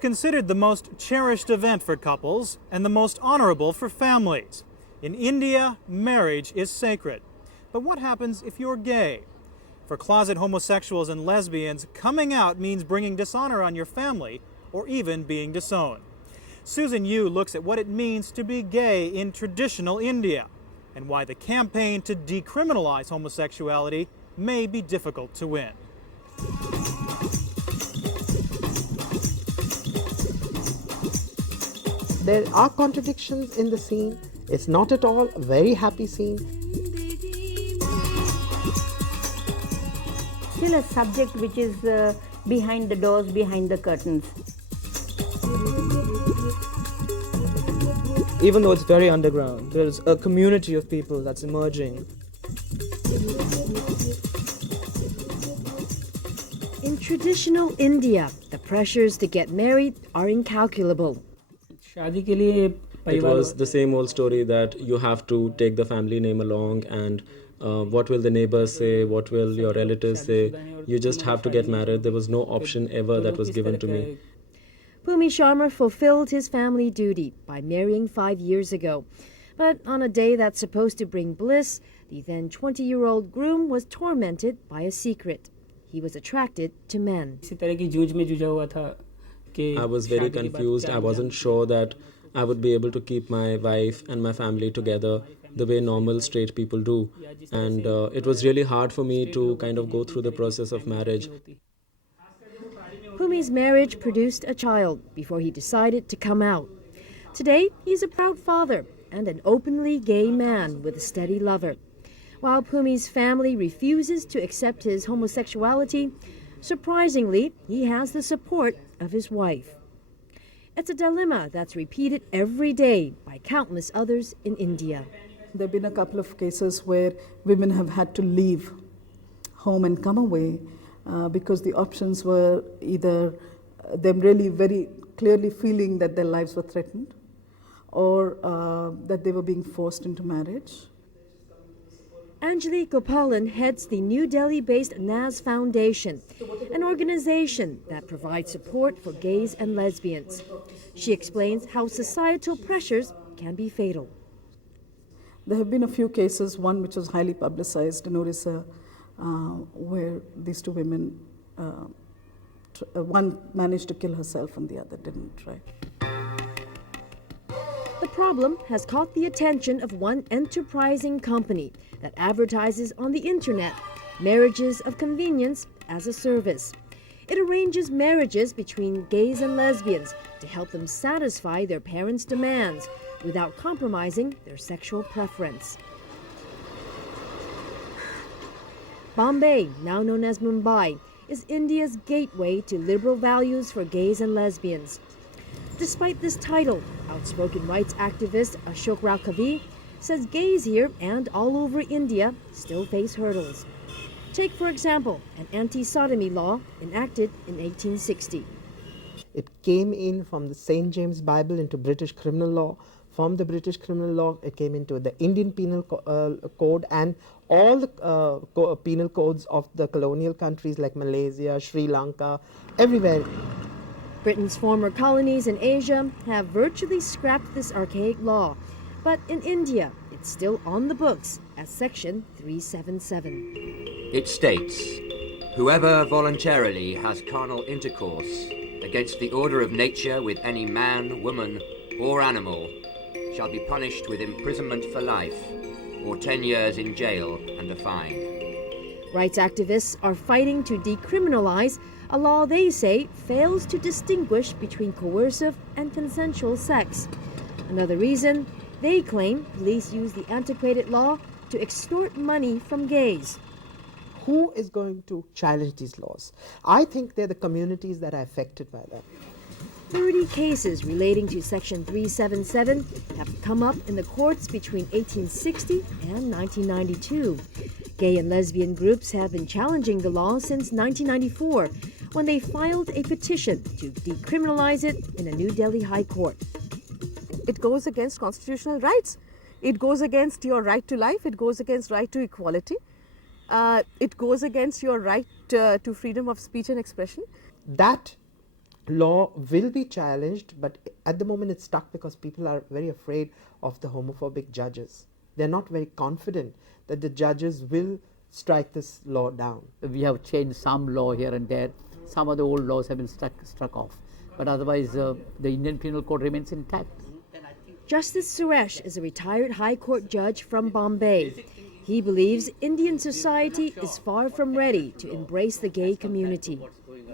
Considered the most cherished event for couples and the most honorable for families. In India, marriage is sacred. But what happens if you're gay? For closet homosexuals and lesbians, coming out means bringing dishonor on your family or even being disowned. Susan Yu looks at what it means to be gay in traditional India and why the campaign to decriminalize homosexuality may be difficult to win. There are contradictions in the scene. It's not at all a very happy scene. Still a subject which is behind the doors, behind the curtains. Even though it's very underground, there's a community of people that's emerging. In traditional India, the pressures to get married are incalculable. It was the same old story that you have to take the family name along, and what will the neighbors say, what will your relatives say. You just have to get married. There was no option ever that was given to me. Bhumi Sharma fulfilled his family duty by marrying 5 years ago. But on a day that's supposed to bring bliss, the then 20-year-old groom was tormented by a secret. He was attracted to men. I was very confused. I wasn't sure that I would be able to keep my wife and my family together the way normal straight people do. And it was really hard for me to kind of go through the process of marriage. Bhumi's marriage produced a child before he decided to come out. Today, he's a proud father and an openly gay man with a steady lover. While Bhumi's family refuses to accept his homosexuality, surprisingly, he has the support of his wife. It's a dilemma that's repeated every day by countless others in India. There have been a couple of cases where women have had to leave home and come away because the options were either them really very clearly feeling that their lives were threatened, or that they were being forced into marriage. Anjali Gopalan heads the New Delhi-based Naz Foundation, an organization that provides support for gays and lesbians. She explains how societal pressures can be fatal. There have been a few cases, one which was highly publicized in Orissa, where these two women, one managed to kill herself and the other didn't, right? The problem has caught the attention of one enterprising company that advertises on the internet marriages of convenience as a service. It arranges marriages between gays and lesbians to help them satisfy their parents' demands without compromising their sexual preference. Bombay, now known as Mumbai, is India's gateway to liberal values for gays and lesbians. Despite this title, outspoken rights activist Ashok Rao Kavi says gays here and all over India still face hurdles. Take, for example, an anti-sodomy law enacted in 1860. It came in from the St. James Bible into British criminal law. From the British criminal law, it came into the Indian Penal Code and all the penal codes of the colonial countries like Malaysia, Sri Lanka, everywhere. Britain's former colonies in Asia have virtually scrapped this archaic law. But in India, it's still on the books as Section 377. It states, whoever voluntarily has carnal intercourse against the order of nature with any man, woman, or animal shall be punished with imprisonment for life or 10 years in jail and a fine. Rights activists are fighting to decriminalize a law they say fails to distinguish between coercive and consensual sex. Another reason, they claim police use the antiquated law to extort money from gays. Who is going to challenge these laws? I think they're the communities that are affected by that. 30 cases relating to Section 377 have come up in the courts between 1860 and 1992. Gay and lesbian groups have been challenging the law since 1994, when they filed a petition to decriminalize it in a New Delhi High Court. It goes against constitutional rights. It goes against your right to life. It goes against right to equality. It goes against your right to freedom of speech and expression. That law will be challenged, but at the moment it's stuck because people are very afraid of the homophobic judges. They're not very confident that the judges will strike this law down. We have changed some law here and there. Some of the old laws have been struck off. But otherwise, the Indian Penal Code remains intact. Justice Suresh is a retired High Court judge from Bombay. He believes Indian society is far from ready to embrace the gay community.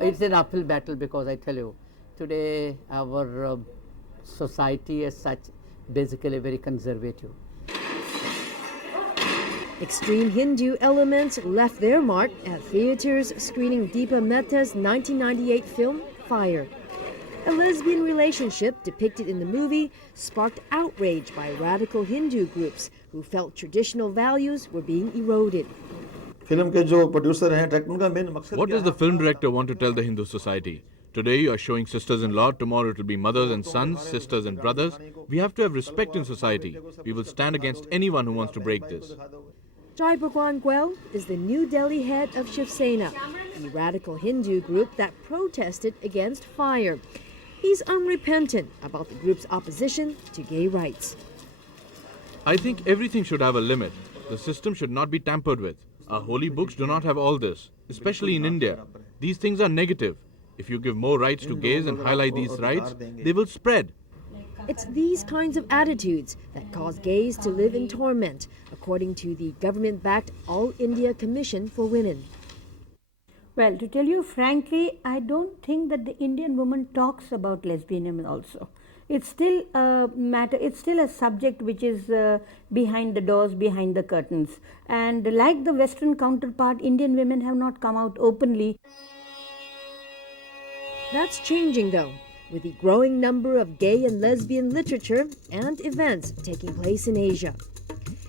It's an uphill battle because I tell you, today our society as such basically very conservative. Extreme Hindu elements left their mark at theaters screening Deepa Mehta's 1998 film Fire. A lesbian relationship depicted in the movie sparked outrage by radical Hindu groups who felt traditional values were being eroded. What does the film director want to tell the Hindu society? Today you are showing sisters-in-law, tomorrow it will be mothers and sons, sisters and brothers. We have to have respect in society. We will stand against anyone who wants to break this. Jai Bhagwan Gwel is the New Delhi head of Shiv Sena, the radical Hindu group that protested against Fire. He's unrepentant about the group's opposition to gay rights. I think everything should have a limit. The system should not be tampered with. Our holy books do not have all this, especially in India. These things are negative. If you give more rights to gays and highlight these rights, they will spread. It's these kinds of attitudes that cause gays to live in torment, according to the government-backed All India Commission for Women. Well, to tell you frankly, I don't think that the Indian woman talks about lesbianism also. It's still a matter, it's still a subject which is behind the doors, behind the curtains. And like the Western counterpart, Indian women have not come out openly. That's changing though, with the growing number of gay and lesbian literature and events taking place in Asia.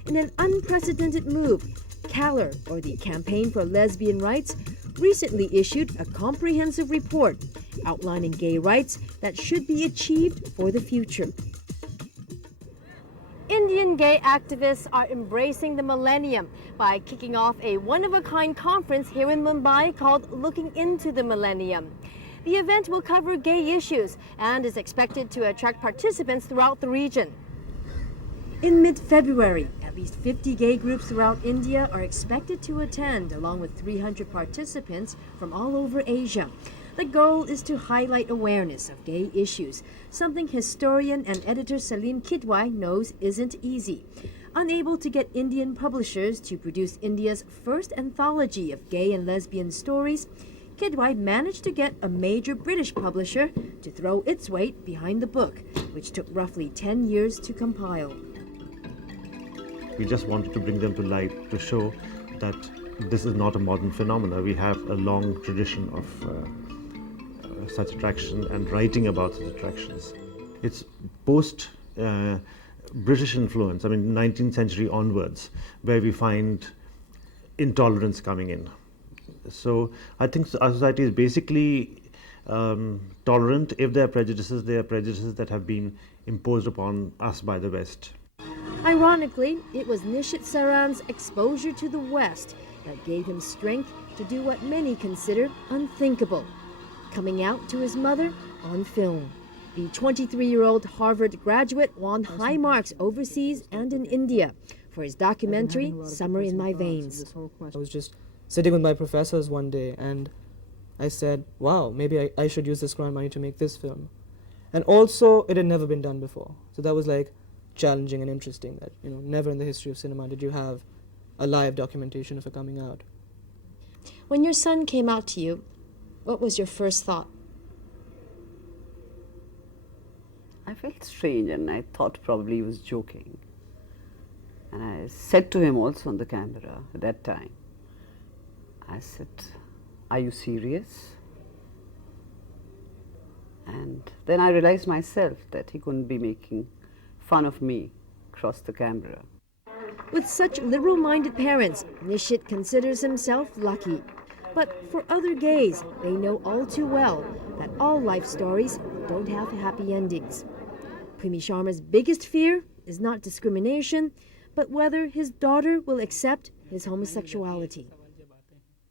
In an unprecedented move, CALR, or the Campaign for Lesbian Rights, recently issued a comprehensive report outlining gay rights that should be achieved for the future. Indian gay activists are embracing the millennium by kicking off a one-of-a-kind conference here in Mumbai called Looking Into the Millennium. The event will cover gay issues and is expected to attract participants throughout the region. In mid-February, at least 50 gay groups throughout India are expected to attend, along with 300 participants from all over Asia. The goal is to highlight awareness of gay issues, something historian and editor Salim Kidwai knows isn't easy. Unable to get Indian publishers to produce India's first anthology of gay and lesbian stories, Kidwai managed to get a major British publisher to throw its weight behind the book, which took roughly 10 years to compile. We just wanted to bring them to light to show that this is not a modern phenomenon. We have a long tradition of such attraction and writing about such attractions. It's post British influence, I mean 19th century onwards, where we find intolerance coming in. So I think our society is basically tolerant. If there are prejudices, they are prejudices that have been imposed upon us by the West. Ironically, it was Nishit Saran's exposure to the West that gave him strength to do what many consider unthinkable, coming out to his mother on film. The 23-year-old Harvard graduate won high marks overseas and in India for his documentary, Summer in My Veins. I was just sitting with my professors one day and I said, wow, maybe I should use this grant money to make this film. And also, it had never been done before. So that was like challenging and interesting that, never in the history of cinema did you have a live documentation of it coming out. When your son came out to you, what was your first thought? I felt strange and I thought probably he was joking. And I said to him also on the camera at that time, I said, "Are you serious?" And then I realized myself that he couldn't be making fun of me across the camera. With such liberal-minded parents, Nishit considers himself lucky. But for other gays, they know all too well that all life stories don't have happy endings. Primi Sharma's biggest fear is not discrimination, but whether his daughter will accept his homosexuality.